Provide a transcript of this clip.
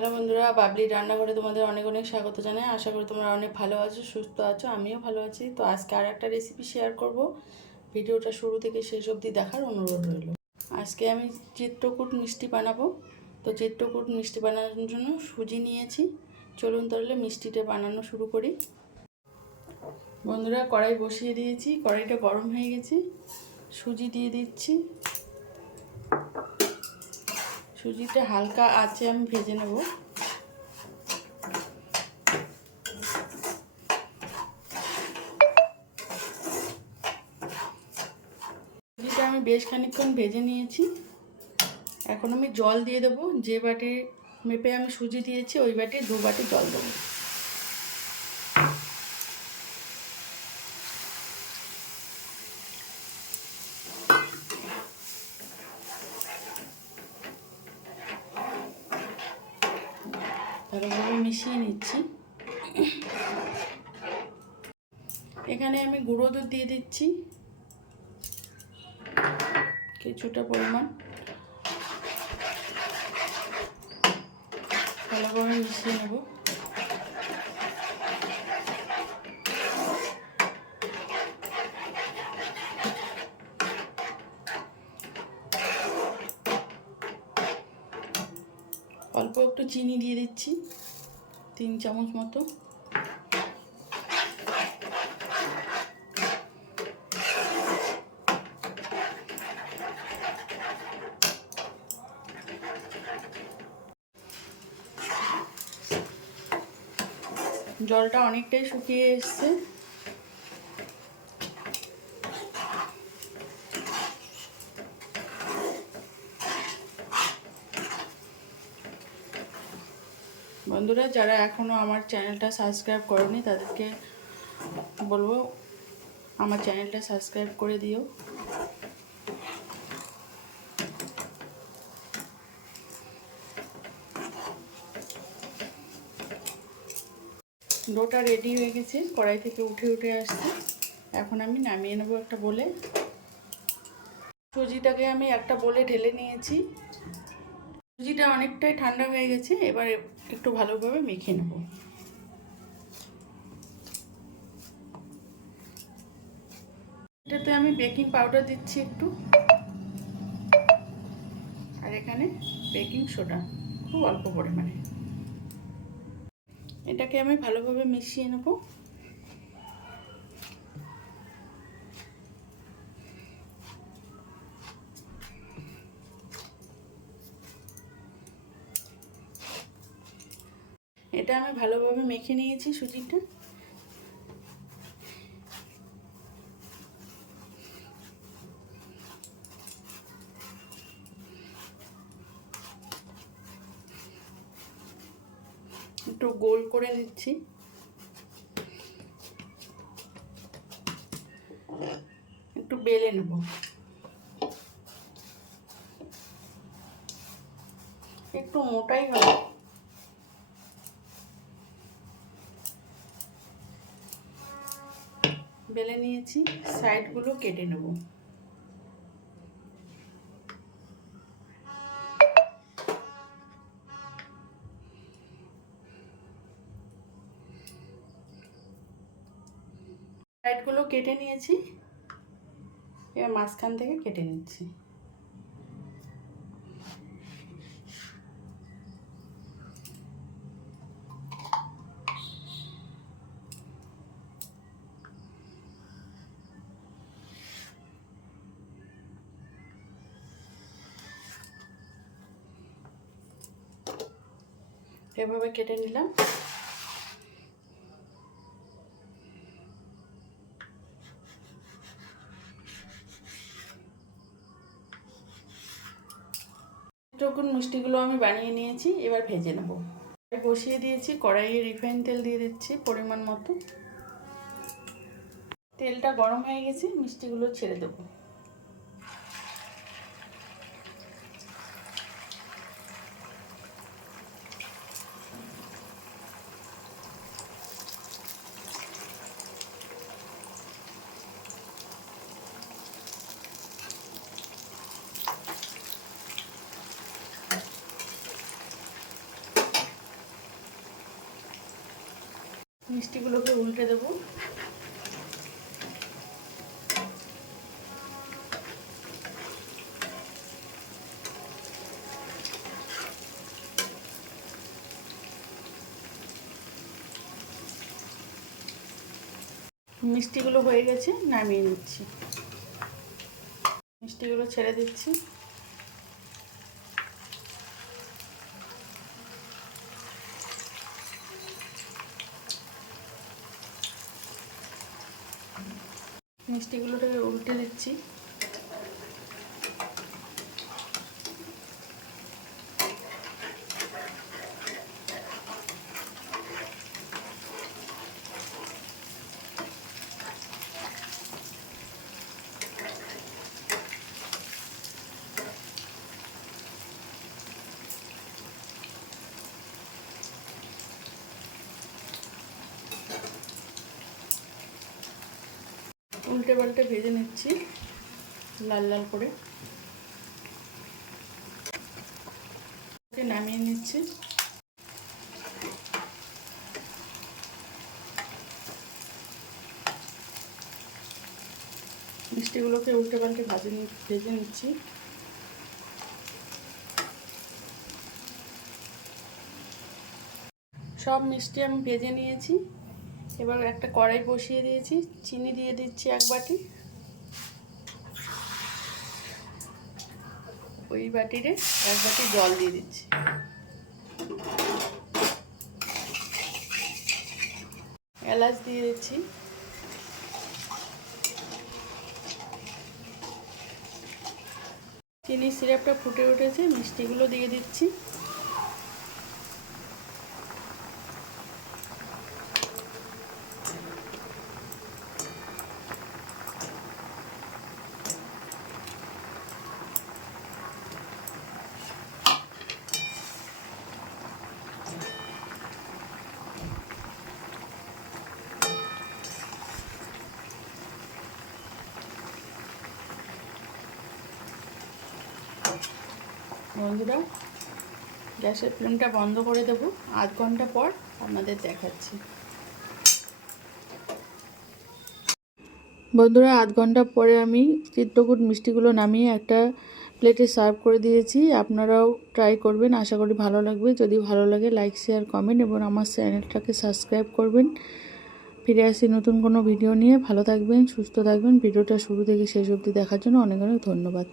Hello বন্ধুরা, বাবলি রান্নাঘরে তোমাদের অনেক অনেক স্বাগত জানাই। আশা করি তোমরা অনেক ভালো আছো, সুস্থ আছো। আমিও ভালো আছি। তো আজকে আর একটা রেসিপি শেয়ার করব। ভিডিওটা শুরু থেকে শেষ অবধি দেখার অনুরোধ রইল। আজকে আমি চিত্রকূট মিষ্টি বানাবো। তো চিত্রকূট মিষ্টি বানানোর জন্য সুজি নিয়েছি। চলুন তাহলে মিষ্টিটা বানানো শুরু করি। বন্ধুরা, কড়াই বসিয়ে দিয়েছি, কড়াইটা গরম হয়ে গেছে। সুজি দিয়ে দিচ্ছি। সুজিটা হালকা আঁচে আমি ভেজে নেব। সুজিটা আমি বেশ খানিকক্ষণ ভেজে নিয়েছি। এখন আমি জল দিয়ে দেবো। যে বাটি মেপে আমি সুজি দিয়েছি ওই বাটি 2 বাটি জল দেবো। ভালোভাবে মিশিয়ে নিচ্ছি। এখানে আমি গুঁড়ো দুধ দিয়ে দিচ্ছি কিছুটা পরিমাণ। ভালোভাবে মিশিয়ে নেব। অল্প একটু চিনি দিয়ে দিচ্ছি, 3 চামচ মতো। জলটা অনেকটাই শুকিয়ে এসছে। বন্ধুরা, যারা এখনও আমার চ্যানেলটা সাবস্ক্রাইব করেনি তাদেরকে বলবো আমার চ্যানেলটা সাবস্ক্রাইব করে দিও। ডোটা রেডি হয়ে গেছে, কড়াই থেকে উঠে আসছে। এখন আমি নামিয়ে নেব একটা বলে। সুজিটাকে আমি একটা বলে ঢেলে নিয়েছি। সুজিটা অনেকটাই ঠান্ডা হয়ে গেছে। এবার একটু ভালোভাবে মেখে নেব। এটাতে আমি বেকিং পাউডার দিচ্ছি একটু, আর এখানে বেকিং সোডা খুব অল্প পরিমাণে। এটাকে আমি ভালোভাবে মিশিয়ে নেব। এটা আমি ভালোভাবে মেখে নিয়েছি সুজিটা। একটু গোল করে দিচ্ছি। একটু বেলে নেব। একটু মোটাই হবে। বেলে নিয়েছি, সাইডগুলো কেটে নেব। সাইডগুলো কেটে নিয়েছি, এবার মাঝখান থেকে কেটে নিচ্ছি। এভাবে কেটে নিলাম। যখন মিষ্টিগুলো আমি বানিয়ে নিয়েছি, এবার ভেজে নেব। বসিয়ে দিয়েছি, কড়াইয়ে রিফাইন তেল দিয়ে দিচ্ছি পরিমাণ মতো। তেলটা গরম হয়ে গেছে, মিষ্টিগুলো ছেড়ে দেবো। মিষ্টিগুলোকে উল্টে দেবো। মিষ্টিগুলো হয়ে গেছে, নামিয়ে নিচ্ছি। মিষ্টিগুলো ছেড়ে দিচ্ছি। মিষ্টিগুলোটাকে উল্টে দিচ্ছি। উল্টে পাল্টে ভেজে নিচ্ছি লাল লাল করে। নামিয়ে নিচ্ছি। মিষ্টিগুলোকে উল্টে পাল্টে ভেজে নিচ্ছি। সব মিষ্টি আমি ভেজে নিয়েছি। এবার একটা কড়াই বসিয়ে দিয়েছি, চিনি দিয়ে দিচ্ছি 1 বাটি। ওই বাটিরে 1 বাটি জল দিয়ে দিচ্ছি। এলাচ দিয়ে দিচ্ছি। চিনি সিরাপটা ফুটে উঠেছে, মিষ্টিগুলো দিয়ে দিচ্ছি। বন্ধুরা, গ্যাসের ফ্লেমটা বন্ধ করে দেবো। 1/2 ঘন্টা পর আপনাদের দেখাচ্ছি। বন্ধুরা, 1/2 ঘন্টা পরে আমি চিত্রকূট মিষ্টিগুলো নামিয়ে একটা প্লেটে সার্ভ করে দিয়েছি। আপনারাও ট্রাই করবেন, আশা করি ভালো লাগবে। যদি ভালো লাগে লাইক, শেয়ার, কমেন্ট এবং আমার চ্যানেলটাকে সাবস্ক্রাইব করবেন। ফিরে আসি নতুন কোনো ভিডিও নিয়ে। ভালো থাকবেন, সুস্থ থাকবেন। ভিডিওটা শুরু থেকে শেষ অবধি দেখার জন্য অনেক অনেক ধন্যবাদ।